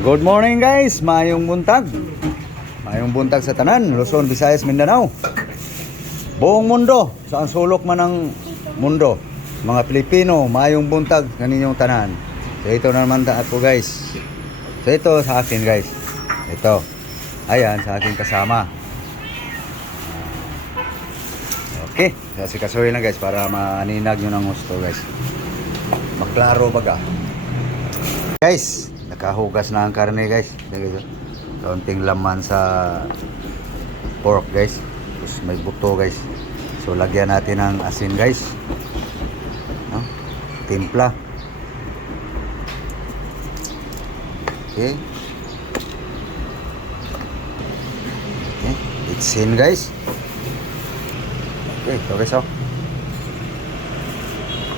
Good morning guys, mayong buntag. Mayong buntag sa tanan, Luzon, Visayas, Mindanao. Buong mundo, saan sulok man ng mundo. Mga Pilipino, mayong buntag kaninyong tanan. So ito naman ako guys. So ito sa akin guys. Ito. Ayan, sa akin kasama. Okay, kasi kasuhin lang guys para maaninag nyo ng gusto guys. Maklaro baga. Guys, nakahugas na ang karne guys. Kaunting laman sa pork guys. Tapos may buto guys. So lagyan natin ng asin guys. No? Timpla. Okay. Okay. Itsin guys. Okay, ito guys oh.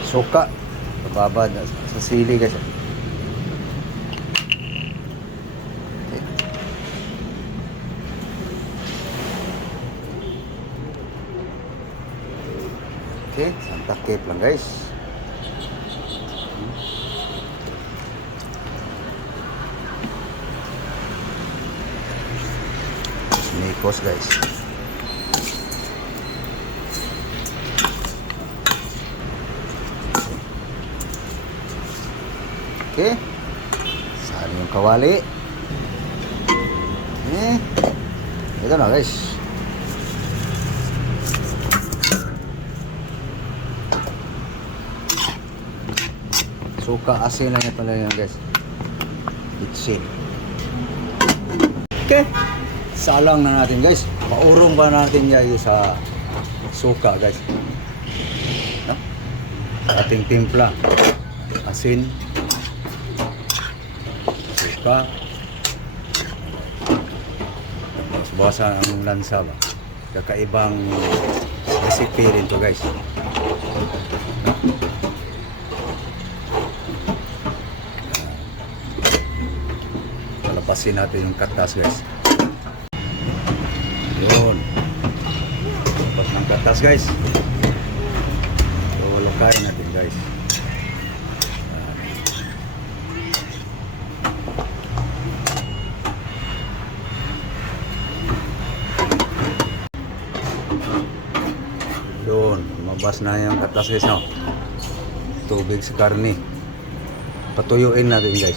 Suka. Babad sa sili guys. Okay, Santa Cape lang guys. Nikos guys. Okay. Saan yung kawali? Okay. Ito na guys. Suka, asin lang yan pala yan guys. Itsin. Okay. Salang na natin guys. Paurong ba natin yan sa suka guys. No? Ating timpla. Asin. Suka. Mas bawasan ang lansa ba. Kakaibang recipe rin to guys. Palabasin natin yung katas guys. Yun. Labas ng katas guys. So walakayin natin guys. Yun. Mabas na yung katas guys no. Tubig sa karne. Patuyuin natin guys.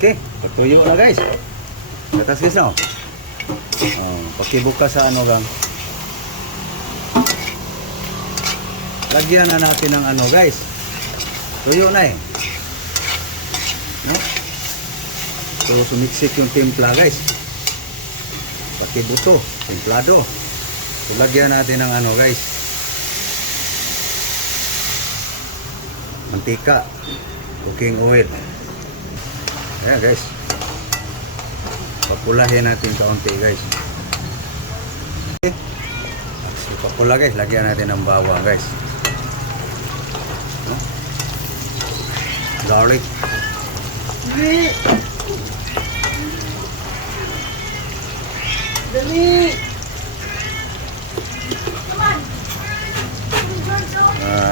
Okay, patuyo na guys. Katas guys no. Pakibuka sa ano gang. Lagyan na natin ng ano guys. Tuyo na eh. No? So sumiksik yung timpla guys. Pakibuto, templado. So lagyan natin ng ano guys. Mantika, cooking oil. Ayan guys. Papulahin natin kaunti guys. Okay. So, papula guys. Lagyan natin ng bawang guys. No? Garlic.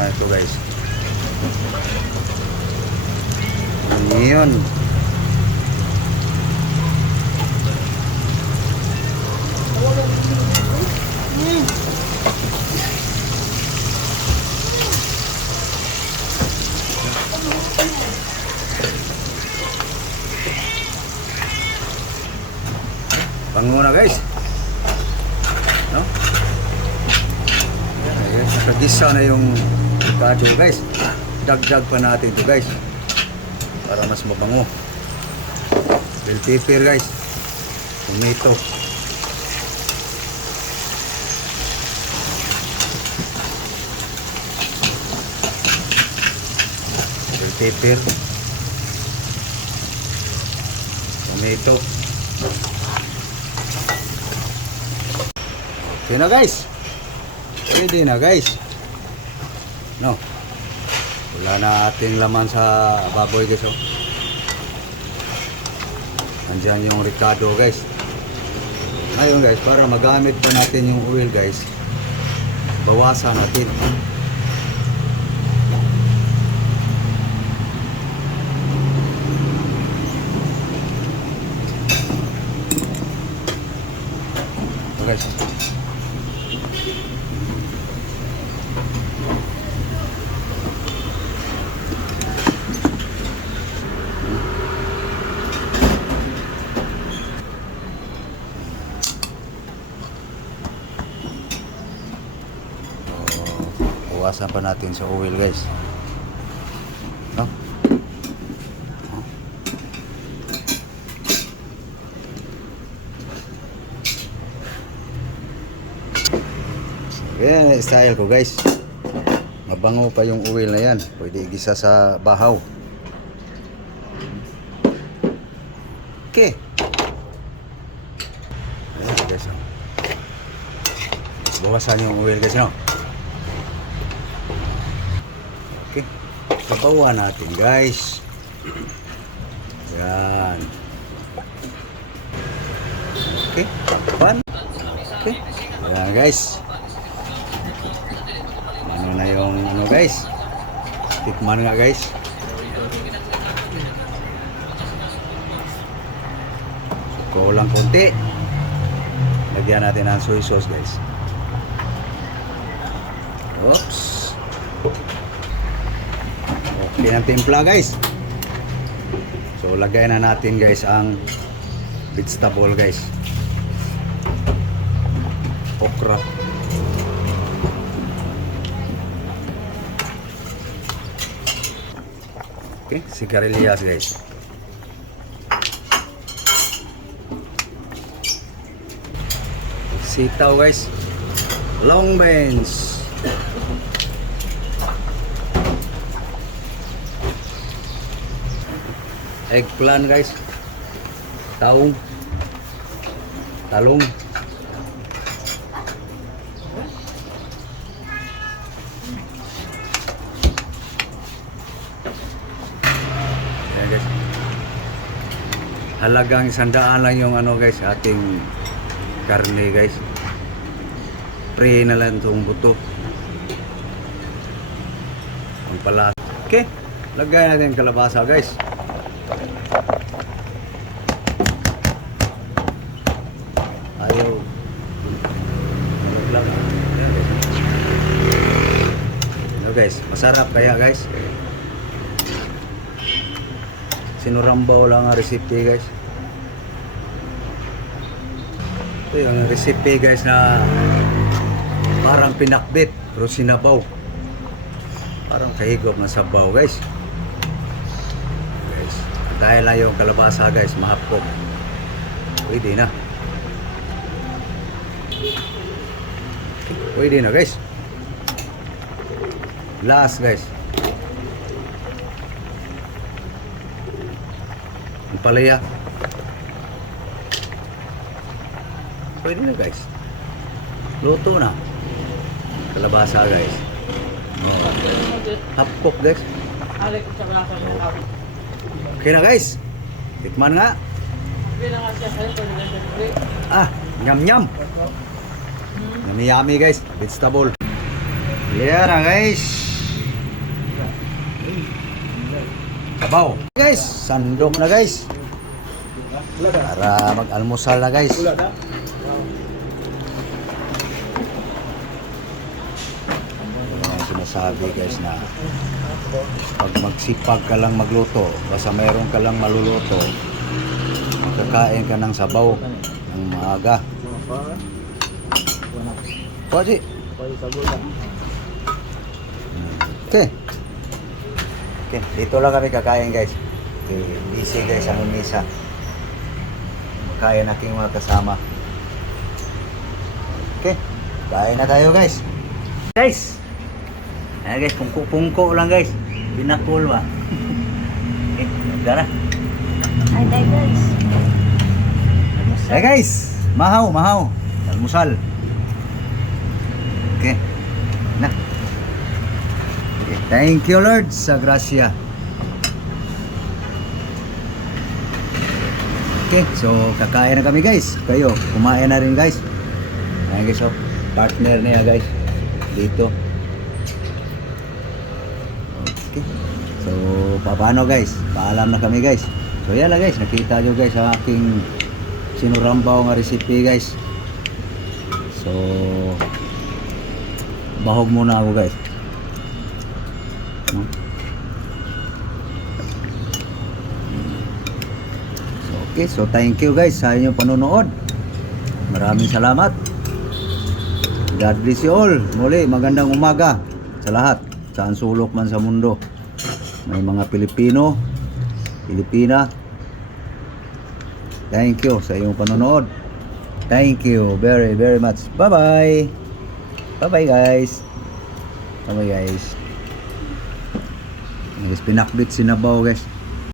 Ito guys. Onion. Panguna guys. No? Ayan, nakagisa na yung avocado guys. Dagdag pa natin ito guys. Para mas mabango. Bell pepper guys. Tomato. Bell pepper. Tomato. Okay na guys. Ready na guys. No. Wala na ating laman sa baboy guys oh. Andiyan yung ricado guys. Ngayon guys, para magamit pa natin yung oil guys, bawasan natin. guys. Buwasan pa natin sa oil guys. No? Yan, style ko guys. Mabango pa yung oil na yan. Pwede igisa sa bahaw. Okay. Ayan guys. Buwasan yung oil guys, no? Okay. Sabawan natin guys. Yan. Okay. Pan. Okay. Yan guys. Ano na yung ano guys? Tikman nga guys. Kulang konti. Lagyan natin ng soy sauce guys. Oops. Okay ng timpla guys. So lagay na natin guys ang vegetable guys. Okra. Okay, sigarilyas guys. Sitaw guys. Long beans. Eggplant guys. Talong. Ayan guys. Halagang 100 lang yung ano guys, ating karne guys. Pre na lang itong buto. Ang pala. Okay. Lagay natin yung kalabasa guys. Ayaw. Lang. Ayan guys. Ano guys, masarap kaya guys. Sinurambaw lang ang recipe guys. Ito yung recipe guys na parang pinakbit pero sinabaw. Parang kahigop na sabaw guys. Guys, dahil lang yung kalabasa guys, mahapkop. Pwede na. Pwede na guys. Last guys. Ang palaya. Pwede na guys. Luto na. Kalabasa guys. Hapkok guys. Okay na guys. Tikman nga. Ah, nyam nyam. Yummy yummy guys. Vegetable. Yeah na guys. Kabaw. Guys, sandok na guys. Para mag-almusal na guys. Sinasabi guys na pag magsipag ka lang magluto, basta mayroon ka lang maluluto, makakain ka ng sabaw ng maaga. Pwede. Okay. Okay, dito lang kami kakain guys. Busy guys ang misa. Kaya natin mga kasama. Okay, kain na tayo guys. Guys. Ayan guys, pungko lang guys. Pinakul ba? Okay, tara. Ay, guys. Hey guys, mahaw. Almusal. Okay. Na. Okay. Thank you Lord sa grasya. Okay, so kakain na kami guys. Kayo, kumain na rin guys. Ayan guys, oh. Partner niya guys. Dito. Okay. So, paano guys? Paalam na kami guys. So, yan lang guys. Nakita nyo guys ang aking sinurambaw nga recipe guys. So, bahog muna ako guys. So, okay, so thank you guys sa inyong panonood. Maraming salamat. God bless you all. Muli, magandang umaga sa lahat. Saan sulok man sa mundo. May mga Pilipino, Pilipina. Thank you sa iyong panonood. Thank you very very much. Bye-bye. Bye-bye guys. Bye-bye guys. Pinakbit sinabaw guys.